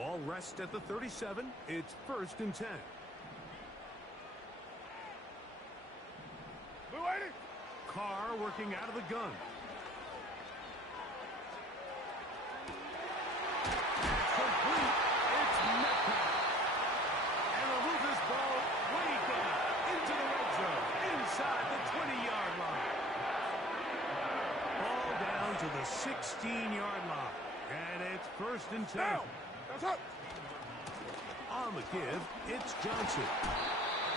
Ball rests at the 37. It's 1st and 10. Carr working out of the gun. Complete. It's Metcalf. And they'll move this ball way down into the red zone, inside the 20-yard line. Ball down to the 16-yard line. And it's 1st and 10. On the give, it's Johnson.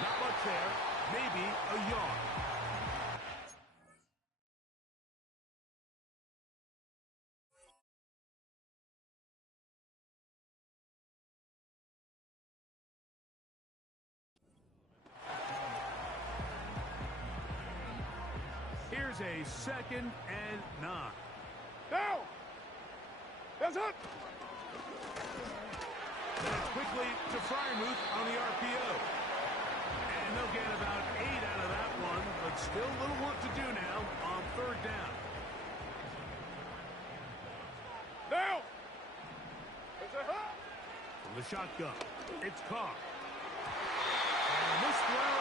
Not much there. Maybe a yard. Here's a 2nd and 9. Down! That's it! Then quickly to Fryermuth on the RPO. And they'll get about 8 out of that one, but still a little work to do now on 3rd down. Down! From the shotgun, it's Carr. And this throw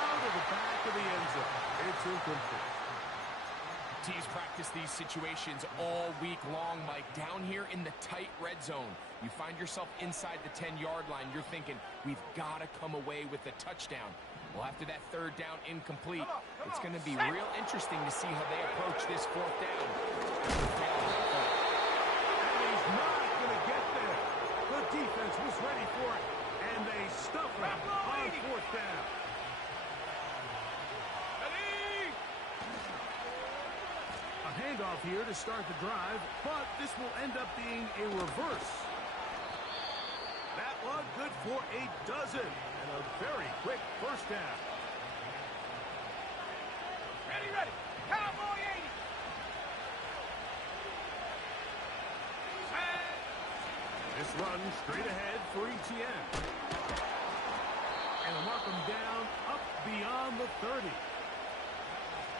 out of the back of the end zone. It's incomplete. Teams practice these situations all week long, Mike. Down here in the tight red zone, you find yourself inside the 10-yard line. You're thinking, we've got to come away with a touchdown. Well, after that 3rd down incomplete, it's going to be real interesting to see how they approach this 4th down. And he's not going to get there. The defense was ready for it, and they stuff him on 4th down. Handoff here to start the drive, but this will end up being a reverse. That one good for a dozen and a very quick 1st down. Ready. Cowboy 80. This run straight ahead for ETN. And they'll mark him down up beyond the 30.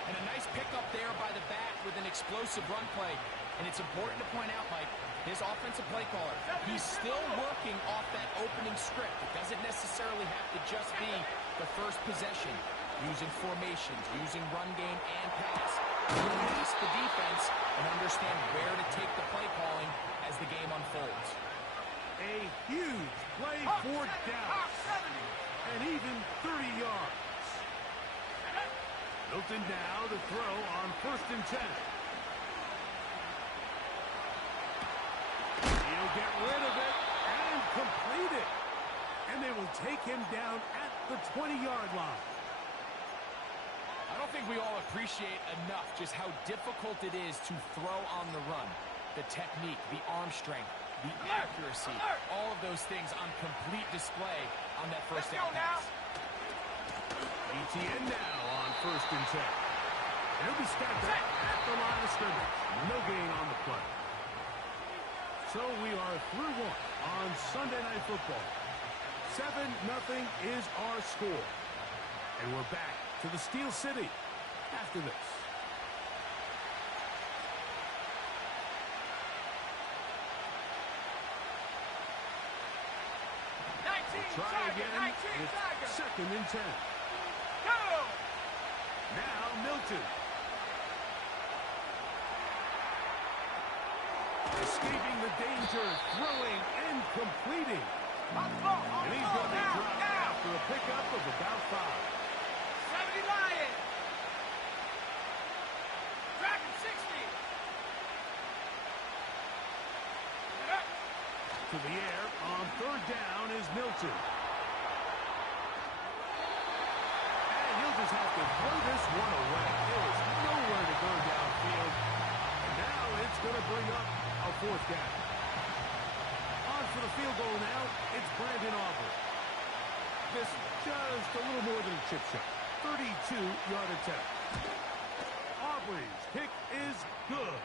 And a nice pickup there by the back with an explosive run play. And it's important to point out, Mike, his offensive play caller, he's still working off that opening script. It doesn't necessarily have to just be the first possession. Using formations, using run game and pass. Release the defense and understand where to take the play calling as the game unfolds. A huge play for Dallas. And even 30 yards. Milton now to throw on 1st and 10. He'll get rid of it and complete it. And they will take him down at the 20-yard line. I don't think we all appreciate enough just how difficult it is to throw on the run. The technique, the arm strength, the accuracy, all of those things on complete display on that 1st down pass. ETN now on 1st and 10. He'll be stepped up at the line of scrimmage. No gain on the play. So we are through 1 on Sunday Night Football. 7-0 is our score. And we're back to the Steel City after this. Try again. It's 2nd and 10. Now Milton. Escaping the danger, throwing and completing. And he's going to be dropped after a pickup of about 5. 70 Lions. Dragon 60. To the air on 3rd down is Milton. And he'll just have to throw this one away. There is nowhere to go downfield. And now it's going to bring up a 4th down. On for the field goal now, it's Brandon Aubrey. This just a little more than a chip shot. 32-yard attempt. Aubrey's kick is good.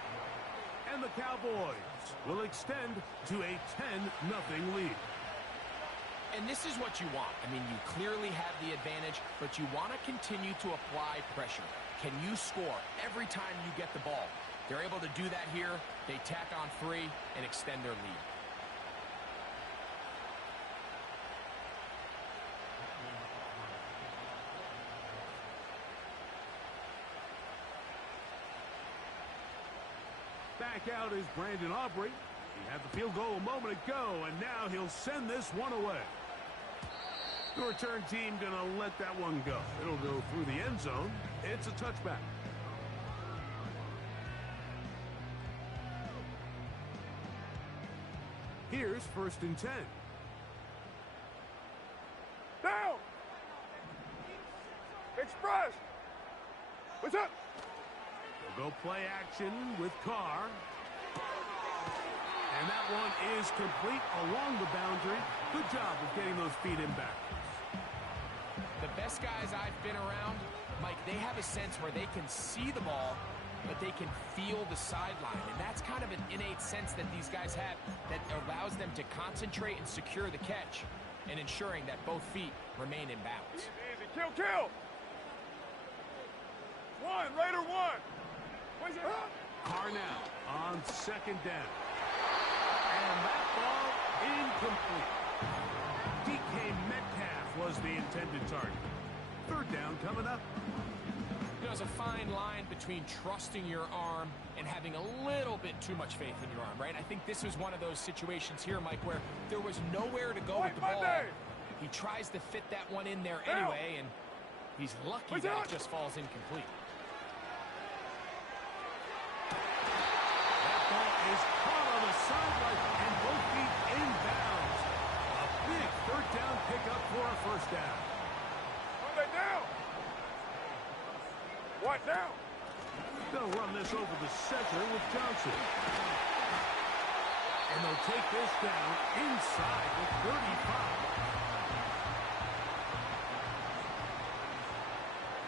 And the Cowboys will extend to a 10-0 lead. And this is what you want. I mean, you clearly have the advantage, but you want to continue to apply pressure. Can you score every time you get the ball? They're able to do that here. They tack on 3 and extend their lead. Back out is Brandon Aubrey. He had the field goal a moment ago, and now he'll send this one away. The return team going to let that one go. It'll go through the end zone. It's a touchback. Here's 1st and 10. Down! Express! What's up? They'll go play action with Carr. And that one is complete along the boundary. Good job of getting those feet in back. The best guys I've been around, Mike, they have a sense where they can see the ball, but they can feel the sideline. And that's kind of an innate sense that these guys have that allows them to concentrate and secure the catch and ensuring that both feet remain in bounds. Easy, kill, kill! One, Raider one! Where's it? Carr now on 2nd down. And that ball incomplete. DK Metcalf was the intended target. 3rd down coming up. There's a fine line between trusting your arm and having a little bit too much faith in your arm, right? I think this was one of those situations here, Mike, where there was nowhere to go with the ball. He tries to fit that one in there anyway, and he's lucky that it just falls incomplete. That ball is caught on the sideline and both feet inbounds. A big 3rd down pickup for a 1st down. Are they down? What now? They'll run this over the center with Johnson. And they'll take this down inside the 35.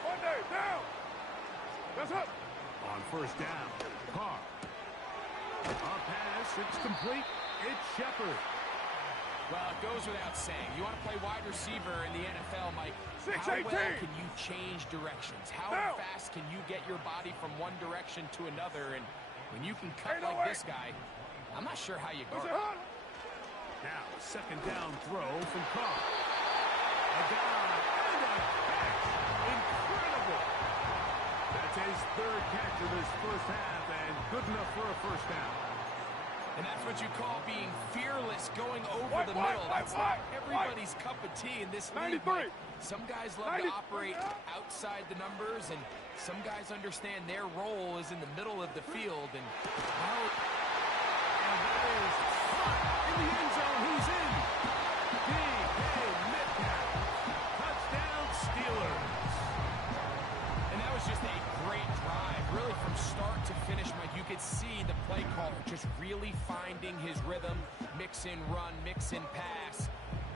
Monday, down! That's up! On 1st down, Carr. A pass, it's complete. It's Shepard. Well, it goes without saying. You want to play wide receiver in the NFL, Mike. 6'18". How well can you change directions? How fast can you get your body from one direction to another? And when you can cut like this guy, I'm not sure how you guard. Now, 2nd down throw from Carr. A dive and a catch. Incredible. That's his 3rd catch of this 1st half, and good enough for a 1st down. And that's what you call being fearless, going over the middle. That's not everybody's cup of tea in this league. Some guys love to operate outside the numbers, and some guys understand their role is in the middle of the field. And well, and that is hot in the end zone. He's in. DK Metcalf. Touchdown Steelers. And that was just a great drive, really from start to finish, Mike. You could see the play caller just really finding his rhythm, mix in run, mix in pass.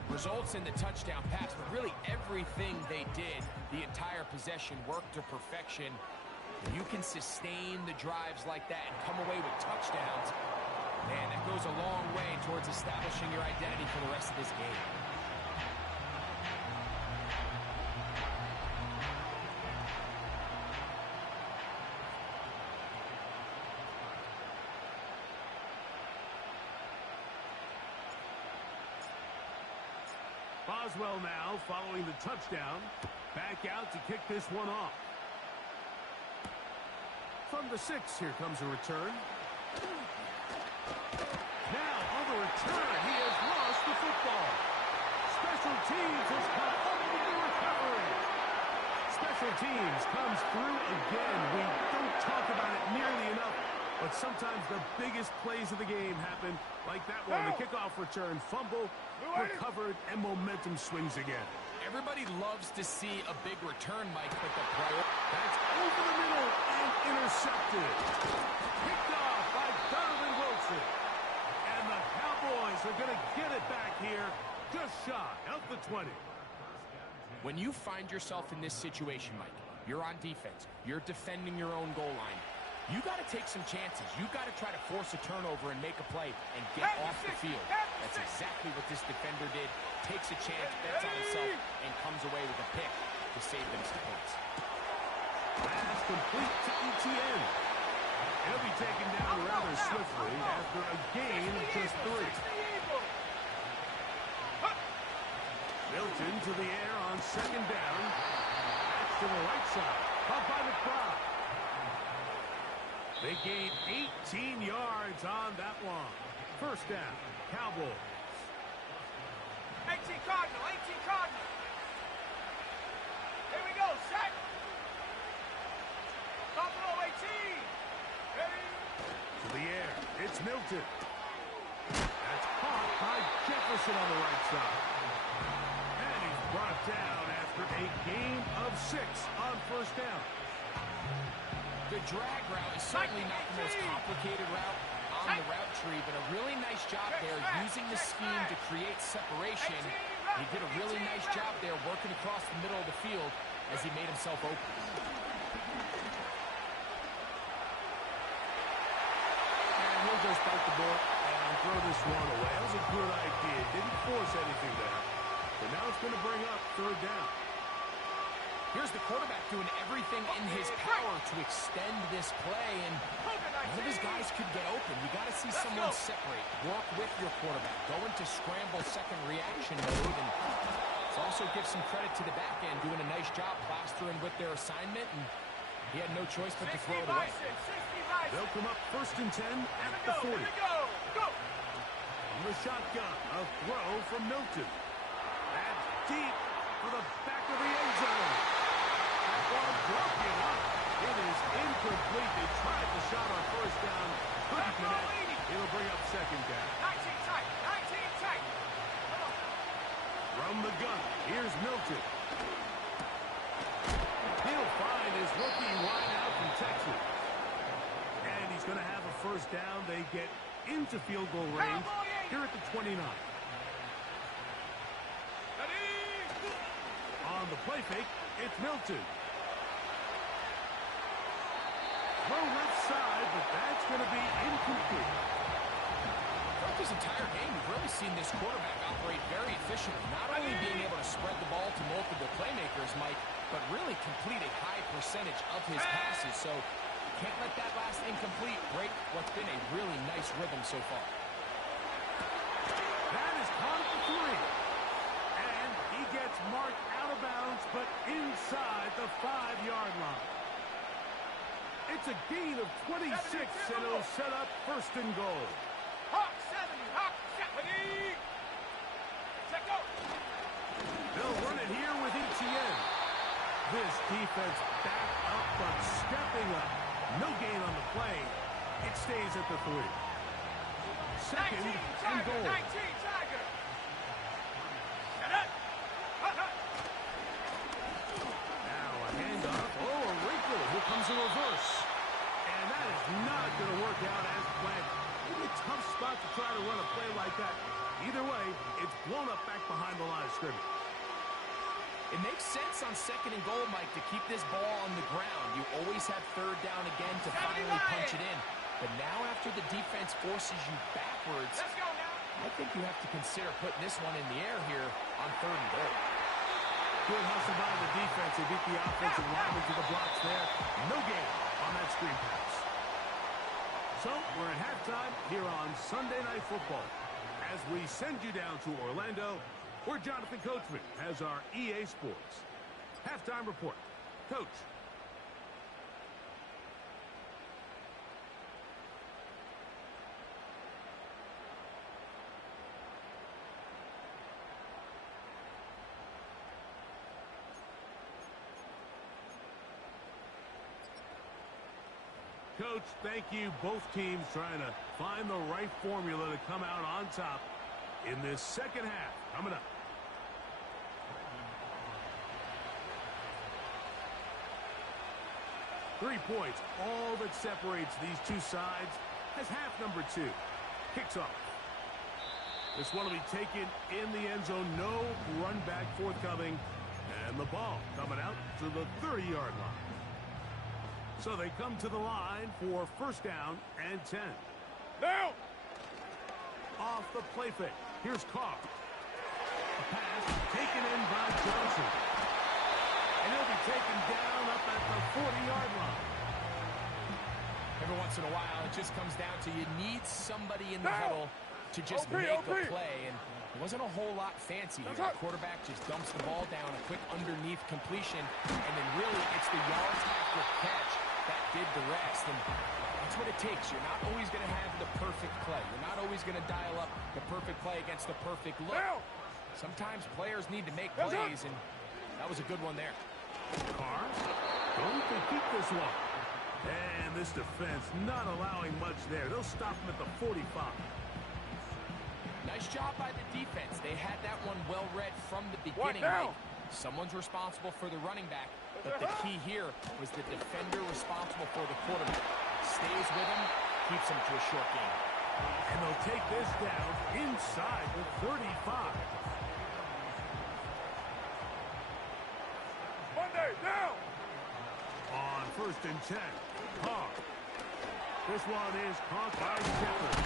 Results in the touchdown pass, but really everything they did, the entire possession worked to perfection. When you can sustain the drives like that and come away with touchdowns, man, that goes a long way towards establishing your identity for the rest of this game. Boswell now following the touchdown. Back out to kick this one off. From the 6, here comes a return. Now on the return, he has lost the football. Special teams has come up with the recovery. Special teams comes through again. We don't talk about it nearly enough, but sometimes the biggest plays of the game happen like that one. The kickoff return, fumble, recovered, and momentum swings again. Everybody loves to see a big return, Mike, but the that's over the middle and intercepted. Picked off by Donovan Wilson. And the Cowboys are going to get it back here just shy of the 20. When you find yourself in this situation, Mike, you're on defense, you're defending your own goal line, you got to take some chances. You got to try to force a turnover and make a play and get off the field. That's exactly what this defender did. Takes a chance, bets on himself, and comes away with a pick to save them some points. Pass complete to Etienne. He'll be taken down rather swiftly after a gain of just 3. Milton to the air on 2nd down. Back to the right side. Caught by the crowd. They gained 18 yards on that one. First down, Cowboys. 18 Cardinal, 18 Cardinal. Here we go, set. Buffalo 18. Ready? To the air, it's Milton. That's caught by Jefferson on the right side. And he's brought down after a gain of 6 on first down. The drag route is certainly not the most complicated route on the route tree, but a really nice job there using the scheme to create separation. He did a really nice job there working across the middle of the field as he made himself open. And he'll just bite the bullet and throw this one away. That was a good idea. Didn't force anything there. But now it's going to bring up third down. Here's the quarterback doing everything in his power to extend this play, and none of his guys could get open. You got to see someone separate. Work with your quarterback. Go into scramble second reaction mode, and let's also give some credit to the back end doing a nice job plastering with their assignment, and he had no choice but to throw it away. They'll come up first and 10 at the 40. From the shotgun, a throw from Milton. That's deep for the back of the end zone. That one broken up. It is incomplete. They tried the shot on first down. Couldn't connect. It'll bring up second down. 19 tight, 19 tight. From the gun, here's Milton. He'll find his rookie wideout from Texas. And he's going to have a first down. They get into field goal range here at the 29. On the play fake, it's Milton. Throw left side, but that's going to be incomplete. Throughout this entire game, we've really seen this quarterback operate very efficiently. Not only being able to spread the ball to multiple playmakers, Mike, but really complete a high percentage of his passes. So can't let that last incomplete break what's been a really nice rhythm so far. That is caught for 3. And he gets marked out of bounds, but inside the 5-yard line. It's a gain of 26, and it'll set up first and goal. Hawk 70, Hawk 70. Check go. They'll run it here with Etienne. This defense back up, but stepping up. No gain on the play. It stays at the 3. Second 19, and Tiger, goal. 19, Tiger. Get it. Now a handoff. Oh, a wrinkle. Here comes a reverse. And that is not going to work out as planned. It's a tough spot to try to run a play like that. Either way, it's blown up back behind the line of scrimmage. It makes sense on second and goal, Mike, to keep this ball on the ground. You always have third down again to finally punch it in. But now after the defense forces you backwards, Let's go now. I think you have to consider putting this one in the air here on third and goal. Good hustle by the defense. They beat the offensive lineman to the blocks there. No gain on that screen pass. So we're at halftime here on Sunday Night Football. As we send you down to Orlando, where Jonathan Coachman has our EA Sports halftime report. Coach. Coach, thank you. Both teams trying to find the right formula to come out on top in this second half. Coming up. Three points, all that separates these two sides as half number 2 kicks off. This one will be taken in the end zone. No run back forthcoming. And the ball coming out to the 30-yard line. So they come to the line for first down and 10. Down. Off the play fake. Here's Carr. A pass taken in by Johnson. And he'll be taken down up at the 40-yard line. Every once in a while, it just comes down to you need somebody in the huddle to just make a play. And it wasn't a whole lot fancy here. The quarterback just dumps the ball down, a quick underneath completion, and then really it's the yards after catch that did the rest. And That's what it takes. You're not always going to have the perfect play. You're not always going to dial up the perfect play against the perfect look. Sometimes players need to make plays, and that was a good one there. Carr, going to keep this one. And this defense not allowing much there. They'll stop him at the 45. Nice job by the defense. They had that one well read from the beginning. Someone's responsible for the running back, but the key here was the defender responsible for the quarterback. Stays with him, keeps him to a short game. And they'll take this down inside the 35. Monday, down. On 1st and 10, Carr. This one is caught by Shepard.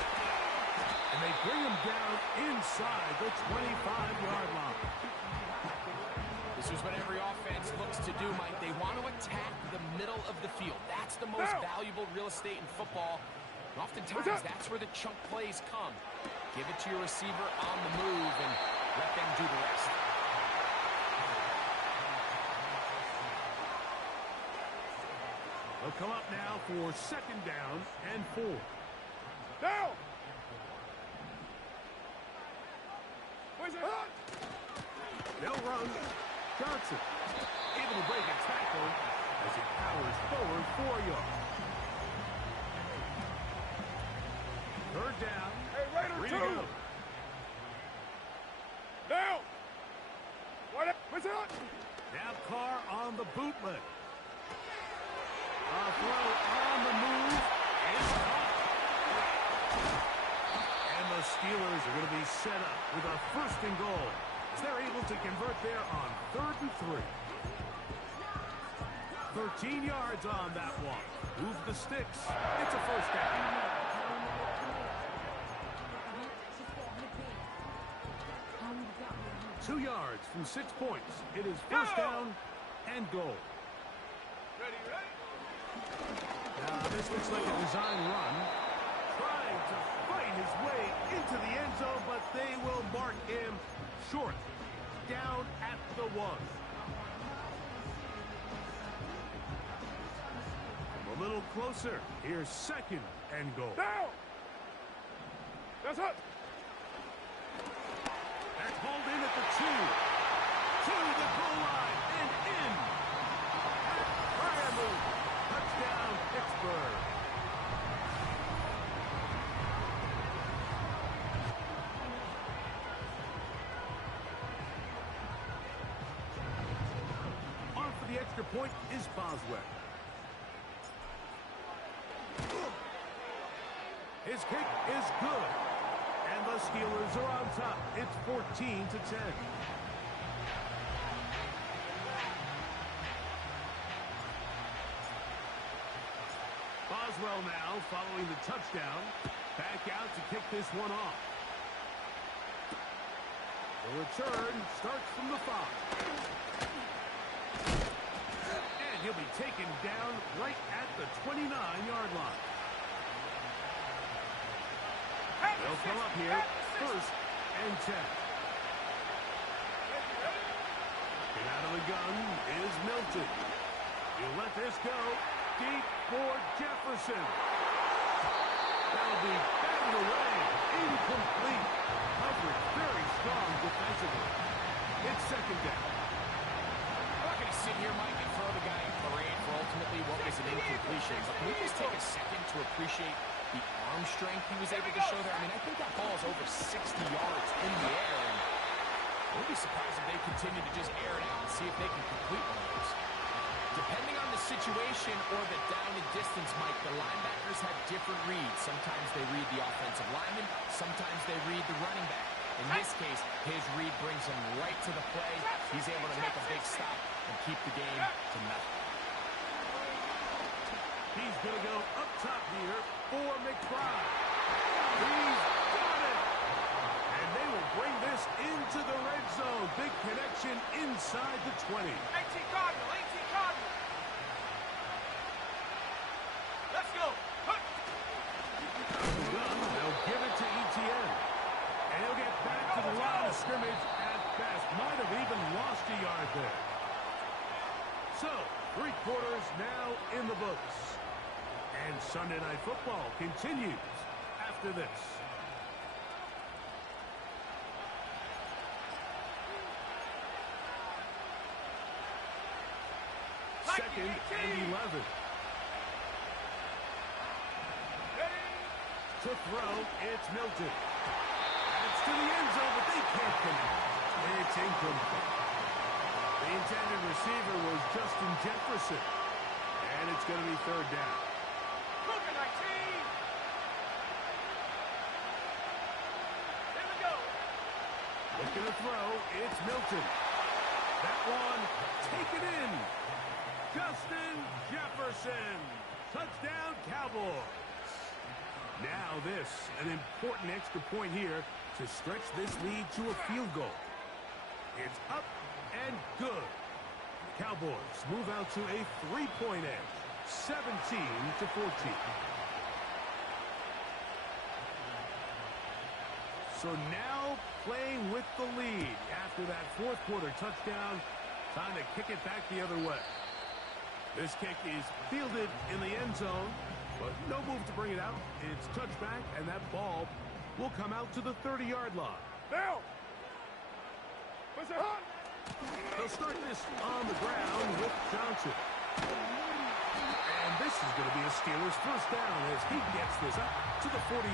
And they bring him down inside the 25-yard line. This is what every offense looks to do, Mike. They want to attack the middle of the field. That's the most valuable real estate in football. And oftentimes, that's where the chunk plays come. Give it to your receiver on the move and let them do the rest. They'll come up now for 2nd down and 4. Down. Where's it? They'll run. Johnson able to break a tackle as he powers forward 4 yards. 3rd down. Hey, Raider 3 to go. Down. Where's it? Now Carr on the bootleg. A throw on the move is caught. And the Steelers are going to be set up with a 1st and goal. As they're able to convert there on 3rd and 3. 13 yards on that one. Move the sticks. It's a 1st down. 2 yards from 6 points. It is 1st down and goal. Ready? Now this looks like a design run. Trying to fight his way into the end zone, but they will mark him short. Down at the 1. A little closer. Here's 2nd and goal. Down. That's it. That's hauled in at the 2. To the goal line and in. Fire move. Touchdown, Pittsburgh. On for the extra point is Boswell. His kick is good. And the Steelers are on top. It's 14 to 10. Boswell now following the touchdown. Back out to kick this one off. The return starts from the 5. And he'll be taken down right at the 29-yard line. They'll come up here, 1st and 10. Get out of the gun is Milton. He'll let this go deep for Jefferson. That'll be batted away. Incomplete. Coverage very strong defensively. It's 2nd down. I'm not going to sit here, Mike, and throw the guy in parade for ultimately what was an incompletion. But can we just take a second to appreciate the arm strength he was able to show there? I mean, I think that ball is over 60 yards in the air, and I wouldn't be surprised if they continue to just air it out and see if they can complete one of those. Depending on the situation or the down and distance, Mike, the linebackers have different reads. Sometimes they read the offensive lineman, sometimes they read the running back. In this case, his read brings him right to the play. He's able to make a big stop and keep the game to nothing. He's going to go up top here for McBride. He's got it! And they will bring this into the red zone. Big connection inside the 20. 18 Cardinal, 18 Cardinal. Let's go. They'll give it to Etienne. And he'll get back to the line of scrimmage at best. Might have even lost a yard there. So, 3 quarters now in the books. And Sunday Night Football continues after this. Second and 11. To throw, it's Milton. That's to the end zone, but they can't connect. It's incomplete. The intended receiver was Justin Jefferson. And it's going to be third down. Cooking 19. Here we go. Looking to throw, it's Milton. That one, taken in. Justin Jefferson. Touchdown, Cowboys. Now this, an important extra point here to stretch this lead to a field goal. It's up and good. Cowboys move out to a 3-point edge, 17-14. So now playing with the lead after that fourth quarter touchdown, time to kick it back the other way. This kick is fielded in the end zone, but no move to bring it out. It's touchback, and that ball will come out to the 30-yard line. Down. What's it hot? They'll start this on the ground with Johnson. And this is going to be a Steelers first down as he gets this up to the 42.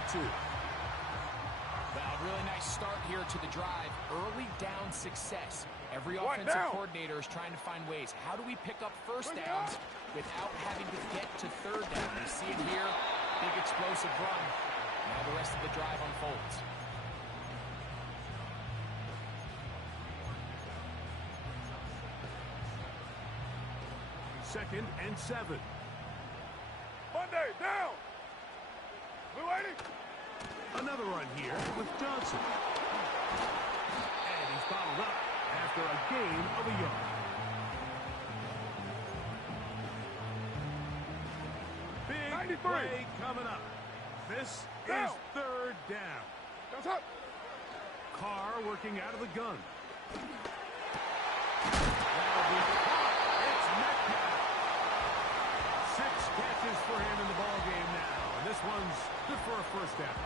Well, really nice start here to the drive. Early down success. Every offensive coordinator is trying to find ways. How do we pick up first downs without having to get to third down? You see it here. Big explosive run. Now the rest of the drive unfolds. Second and 7. Monday, down. Blue 80. Another run here with Johnson. And he's followed up after a gain of a yard. Big 93. play coming up. This is third down. That's up. Carr working out of the gun. That'll be caught. It's Metcalf. 6 catches for him in the ballgame now. And this one's good for a first down.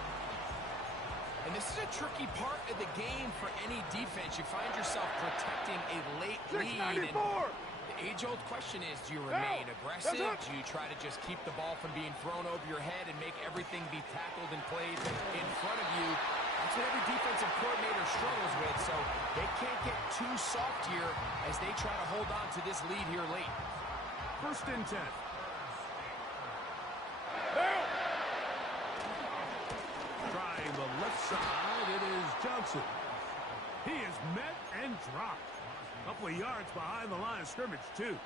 And this is a tricky part of the game for any defense. You find yourself protecting a late lead. And the age-old question is, do you remain aggressive? Do you try to just keep the ball from being thrown over your head and make everything be tackled and played in front of you? That's what every defensive coordinator struggles with, so they can't get too soft here as they try to hold on to this lead here late. First and 10. Trying the left side, it is Johnson. He is met and dropped. A couple of yards behind the line of scrimmage, too.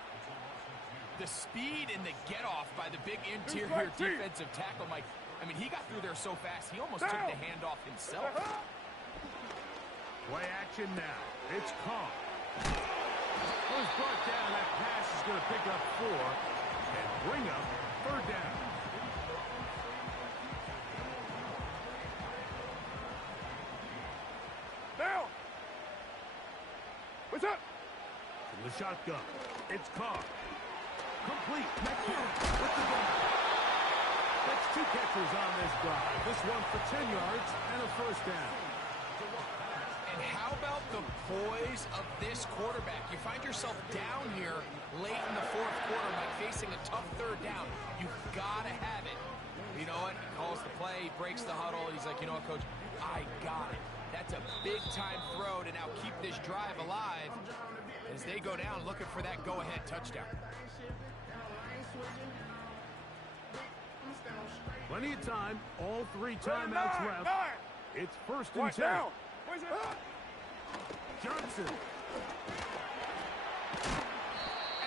The speed and the get-off by the big interior defensive tackle, Mike. I mean, he got through there so fast, he almost took the handoff himself. Play action now. It's Carr. Was brought down. That pass is going to pick up 4 and bring up third down. Down. What's up? From the shotgun, it's Carr. Complete. Metcalf with the ball. That's 2 catches on this drive. This one for 10 yards and a first down. And how about the poise of this quarterback? You find yourself down here late in the fourth quarter by facing a tough third down. You've got to have it. You know what? He calls the play, he breaks the huddle. He's like, you know what, Coach? I got it. That's a big-time throw to now keep this drive alive as they go down looking for that go-ahead touchdown. Plenty of time. All 3 timeouts left. It's first and 10. Down. Where's it? Johnson.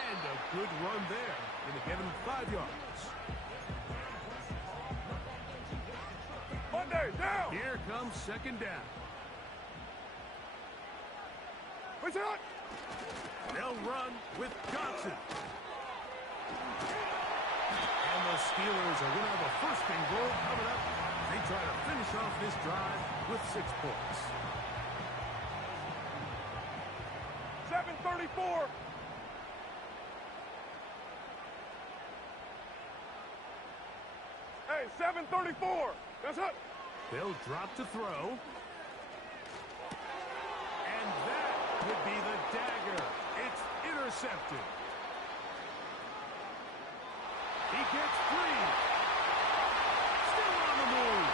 And a good run there. Going to get him 5 yards. Monday, down. Here comes second down. Where's it? They'll run with Johnson. And the Steelers are going to have a first and goal coming up. They try to finish off this drive with 6 points. 7:34. Hey, 7:34. That's it. They'll drop to throw. And that would be the dagger. It's intercepted. He gets free. Still on the move.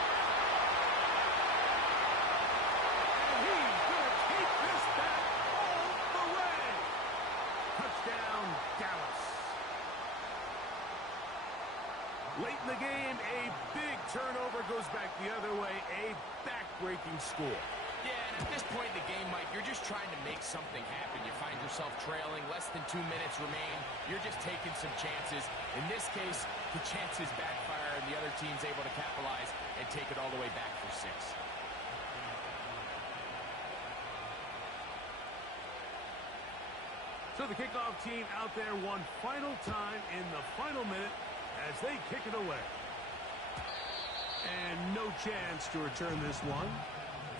And he's going to take this back all the way. Touchdown, Dallas. Late in the game, a big turnover goes back the other way. A back-breaking score. Yeah, and at this point in the game, Mike, you're just trying to make something happen. You find yourself trailing, less than 2 minutes remain. You're just taking some chances. In this case, the chances backfire, and the other team's able to capitalize and take it all the way back for 6. So the kickoff team out there one final time in the final minute as they kick it away. And no chance to return this one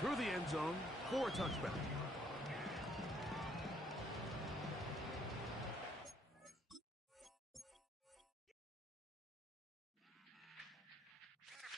through the end zone for a touchback.